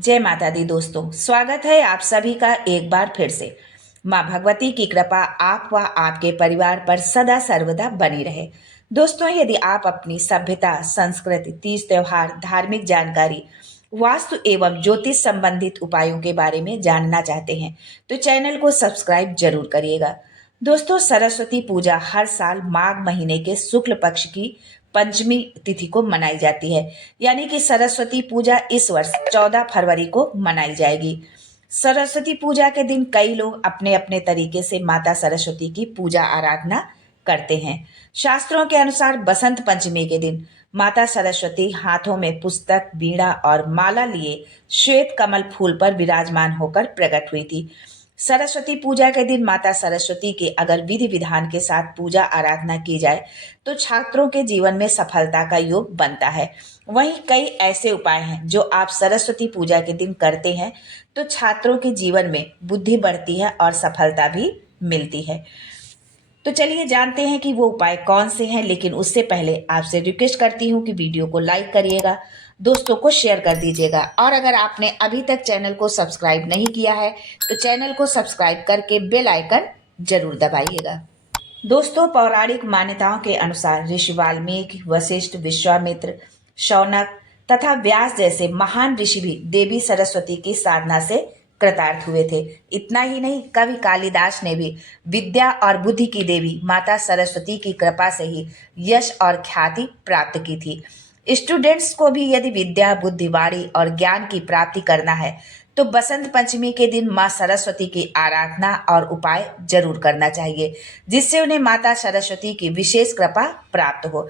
जय माता दी दोस्तों, स्वागत है आप सभी का एक बार फिर से। माँ भगवती की कृपा आप व आपके परिवार पर सदा सर्वदा बनी रहे। दोस्तों, यदि आप अपनी सभ्यता, संस्कृति, तीज त्योहार, धार्मिक जानकारी, वास्तु एवं ज्योतिष संबंधित उपायों के बारे में जानना चाहते हैं तो चैनल को सब्सक्राइब जरूर करिएगा। दोस्तों, सरस्वती पूजा हर साल माघ महीने के शुक्ल पक्ष की पंचमी तिथि को मनाई जाती है। यानी कि सरस्वती पूजा इस वर्ष 14 फरवरी को मनाई जाएगी। सरस्वती पूजा के दिन कई लोग अपने अपने तरीके से माता सरस्वती की पूजा आराधना करते हैं। शास्त्रों के अनुसार बसंत पंचमी के दिन माता सरस्वती हाथों में पुस्तक, बीड़ा और माला लिए श्वेत कमल फूल पर विराजमान होकर प्रकट हुई थी। सरस्वती पूजा के दिन माता सरस्वती के अगर विधि विधान के साथ पूजा आराधना की जाए तो छात्रों के जीवन में सफलता का योग बनता है। वहीं कई ऐसे उपाय हैं जो आप सरस्वती पूजा के दिन करते हैं तो छात्रों के जीवन में बुद्धि बढ़ती है और सफलता भी मिलती है। तो चलिए जानते हैं कि वो उपाय कौन से हैं, लेकिन उससे पहले आपसे रिक्वेस्ट करती हूँ कि वीडियो को लाइक करिएगा, दोस्तों को शेयर कर दीजिएगा और अगर आपने अभी तक चैनल को सब्सक्राइब नहीं किया है तो चैनल को सब्सक्राइब करके बेल आइकन जरूर दबाइएगा। दोस्तों, पौराणिक मान्यताओं के अनुसार ऋषि वाल्मीकि, वशिष्ठ, विश्वामित्र, शौनक तथा व्यास जैसे महान ऋषि भी देवी सरस्वती की साधना से कृतार्थ हुए थे। इतना ही नहीं, कवि कालिदास ने भी विद्या और बुद्धि की देवी माता सरस्वती की कृपा से ही यश और ख्याति प्राप्त की थी। स्टूडेंट्स को भी यदि विद्या, बुद्धि, वाणी और ज्ञान की प्राप्ति करना है तो बसंत पंचमी के दिन माँ सरस्वती की आराधना और उपाय जरूर करना चाहिए, जिससे उन्हें माता सरस्वती की विशेष कृपा प्राप्त हो।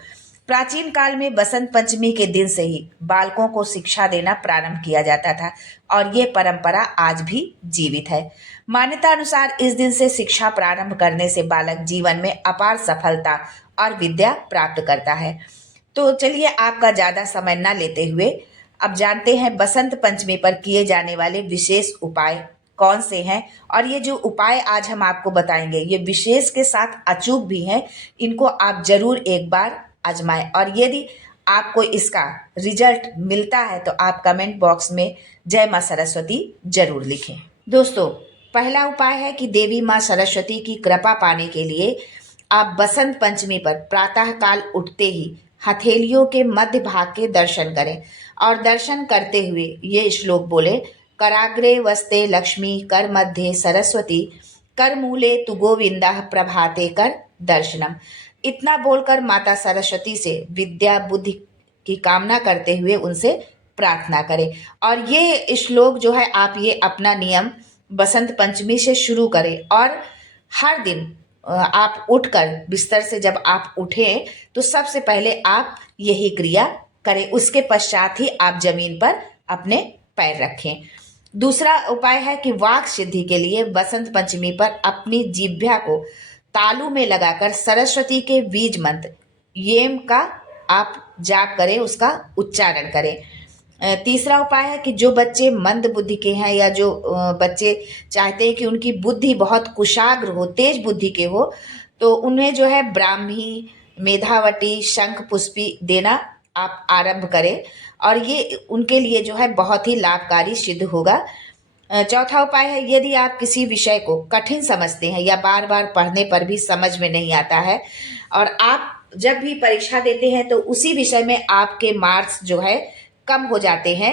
प्राचीन काल में बसंत पंचमी के दिन से ही बालकों को शिक्षा देना प्रारंभ किया जाता था और ये परंपरा आज भी जीवित है। मान्यता अनुसार इस दिन से शिक्षा प्रारंभ करने से बालक जीवन में अपार सफलता और विद्या प्राप्त करता है। तो चलिए आपका ज़्यादा समय न लेते हुए अब जानते हैं बसंत पंचमी पर किए जाने वाले विशेष उपाय कौन से हैं। और ये जो उपाय आज हम आपको बताएंगे ये विशेष के साथ अचूक भी हैं। इनको आप जरूर एक बार आजमाएं और यदि आपको इसका रिजल्ट मिलता है तो आप कमेंट बॉक्स में जय माँ सरस्वती जरूर लिखें। दोस्तों, पहला उपाय है कि देवी माँ सरस्वती की कृपा पाने के लिए आप बसंत पंचमी पर प्रातः काल उठते ही हथेलियों के मध्य भाग के दर्शन करें और दर्शन करते हुए ये श्लोक बोले, कराग्रे वस्ते लक्ष्मी, कर मध्य सरस्वती, कर मूले तु गोविंदा, प्रभाते कर दर्शनम। इतना बोलकर माता सरस्वती से विद्या बुद्धि की कामना करते हुए उनसे प्रार्थना करें। और ये श्लोक जो है आप ये अपना नियम बसंत पंचमी से शुरू करें और हर दिन आप उठकर बिस्तर से जब आप उठें तो सबसे पहले आप यही क्रिया करें, उसके पश्चात ही आप जमीन पर अपने पैर रखें। दूसरा उपाय है कि वाक सिद्धि के लिए बसंत पंचमी पर अपनी जिह्वा को तालू में लगाकर सरस्वती के बीज मंत्र येम का आप जाप करें, उसका उच्चारण करें। तीसरा उपाय है कि जो बच्चे मंद बुद्धि के हैं या जो बच्चे चाहते हैं कि उनकी बुद्धि बहुत कुशाग्र हो, तेज बुद्धि के हो, तो उन्हें जो है ब्राह्मी, मेधावटी, शंख पुष्पी देना आप आरंभ करें और ये उनके लिए जो है बहुत ही लाभकारी सिद्ध होगा। चौथा उपाय है यदि आप किसी विषय को कठिन समझते हैं या बार बार पढ़ने पर भी समझ में नहीं आता है और आप जब भी परीक्षा देते हैं तो उसी विषय में आपके मार्क्स जो है कम हो जाते हैं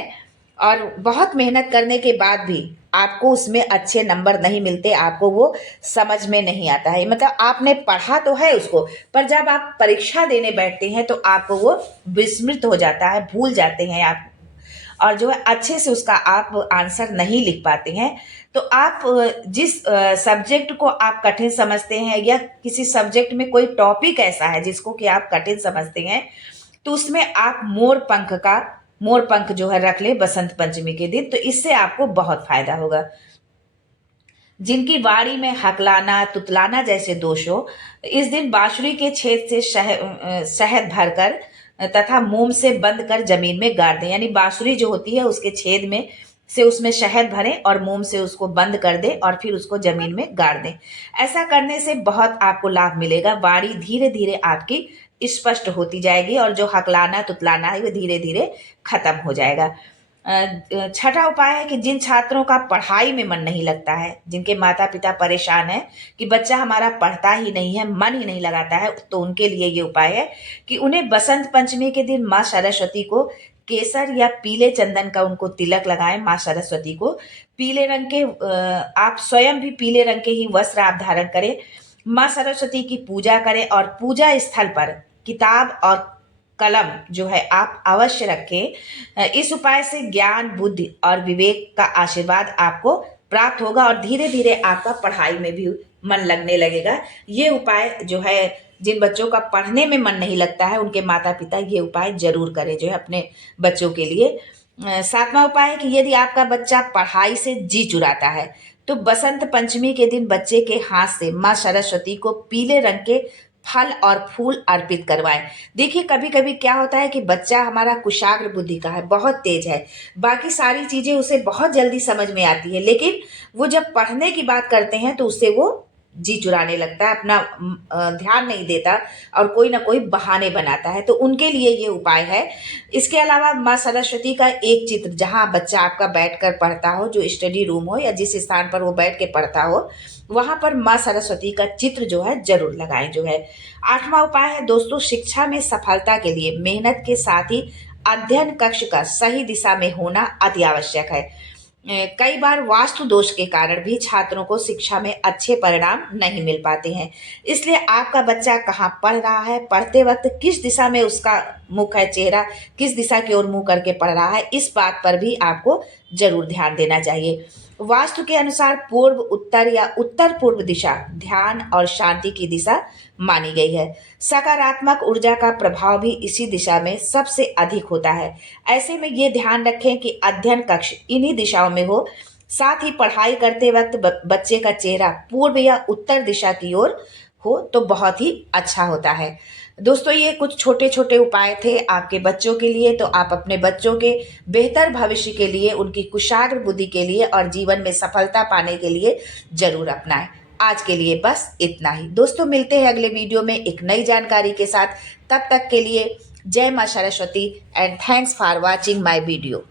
और बहुत मेहनत करने के बाद भी आपको उसमें अच्छे नंबर नहीं मिलते, आपको वो समझ में नहीं आता है, मतलब आपने पढ़ा तो है उसको पर जब आप परीक्षा देने बैठते हैं तो आपको वो विस्मृत हो जाता है, भूल जाते हैं आप और जो है अच्छे से उसका आप आंसर नहीं लिख पाते हैं। तो आप जिस सब्जेक्ट को आप कठिन समझते हैं या किसी सब्जेक्ट में कोई टॉपिक ऐसा है जिसको कि आप कठिन समझते हैं तो उसमें आप मोर पंख जो है रख ले बसंत पंचमी के दिन, तो इससे आपको बहुत फायदा होगा। जिनकी वाणी में हकलाना, तुतलाना जैसे दोष हो, इस दिन बांसुरी के छेद से शहद भरकर तथा मोम से बंद कर जमीन में गाड़ दें। यानी बांसुरी जो होती है उसके छेद में से उसमें शहद भरें और मोम से उसको बंद कर दें और फिर उसको जमीन में गाड़ दें। ऐसा करने से बहुत आपको लाभ मिलेगा। वाणी धीरे धीरे आपकी स्पष्ट होती जाएगी और जो हकलाना तुतलाना है वो धीरे धीरे खत्म हो जाएगा। छठा उपाय है कि जिन छात्रों का पढ़ाई में मन नहीं लगता है, जिनके माता पिता परेशान है कि बच्चा हमारा पढ़ता ही नहीं है, मन ही नहीं लगाता है, तो उनके लिए ये उपाय है कि उन्हें बसंत पंचमी के दिन माँ सरस्वती को केसर या पीले चंदन का उनको तिलक लगाएं। माँ सरस्वती को पीले रंग के आप स्वयं भी पीले रंग के ही वस्त्र आप धारण करें, माँ सरस्वती की पूजा करें और पूजा स्थल पर किताब और कलम जो है आप अवश्य रखें। इस उपाय से ज्ञान, बुद्धि और विवेक का आशीर्वाद आपको प्राप्त होगा और धीरे धीरे आपका पढ़ाई में भी मन लगने लगेगा। ये उपाय जो है, जिन बच्चों का पढ़ने में मन नहीं लगता है उनके माता पिता ये उपाय जरूर करें जो है अपने बच्चों के लिए। सातवां उपाय है कि यदि आपका बच्चा पढ़ाई से जी चुराता है तो बसंत पंचमी के दिन बच्चे के हाथ से माँ सरस्वती को पीले रंग के फल और फूल अर्पित करवाएं। देखिए कभी कभी क्या होता है कि बच्चा हमारा कुशाग्र बुद्धि का है, बहुत तेज है, बाकी सारी चीजें उसे बहुत जल्दी समझ में आती है, लेकिन वो जब पढ़ने की बात करते हैं तो उससे वो जी चुराने लगता है, अपना ध्यान नहीं देता और कोई ना कोई बहाने बनाता है। तो उनके लिए ये उपाय है। इसके अलावा माँ सरस्वती का एक चित्र जहाँ बच्चा आपका बैठकर पढ़ता हो, जो स्टडी रूम हो या जिस स्थान पर वो बैठ के पढ़ता हो, वहां पर माँ सरस्वती का चित्र जो है जरूर लगाएं जो है। आठवां उपाय है दोस्तों, शिक्षा में सफलता के लिए मेहनत के साथ ही अध्ययन कक्ष का सही दिशा में होना अति आवश्यक है। कई बार वास्तु दोष के कारण भी छात्रों को शिक्षा में अच्छे परिणाम नहीं मिल पाते हैं। इसलिए आपका बच्चा कहाँ पढ़ रहा है, पढ़ते वक्त किस दिशा में उसका मुख है, चेहरा किस दिशा की ओर मुंह करके पढ़ रहा है, इस बात पर भी आपको जरूर ध्यान देना चाहिए। वास्तु के अनुसार पूर्व उत्तर या उत्तर पूर्व दिशा ध्यान और शांति की दिशा मानी गई है। सकारात्मक ऊर्जा का प्रभाव भी इसी दिशा में सबसे अधिक होता है। ऐसे में ये ध्यान रखें कि अध्ययन कक्ष इन्हीं दिशाओं में हो, साथ ही पढ़ाई करते वक्त बच्चे का चेहरा पूर्व या उत्तर दिशा की ओर हो तो बहुत ही अच्छा होता है। दोस्तों ये कुछ छोटे छोटे उपाय थे आपके बच्चों के लिए, तो आप अपने बच्चों के बेहतर भविष्य के लिए, उनकी कुशाग्र बुद्धि के लिए और जीवन में सफलता पाने के लिए जरूर अपनाएं। आज के लिए बस इतना ही दोस्तों, मिलते हैं अगले वीडियो में एक नई जानकारी के साथ। तब तक के लिए जय मां Saraswati and thanks for watching my video.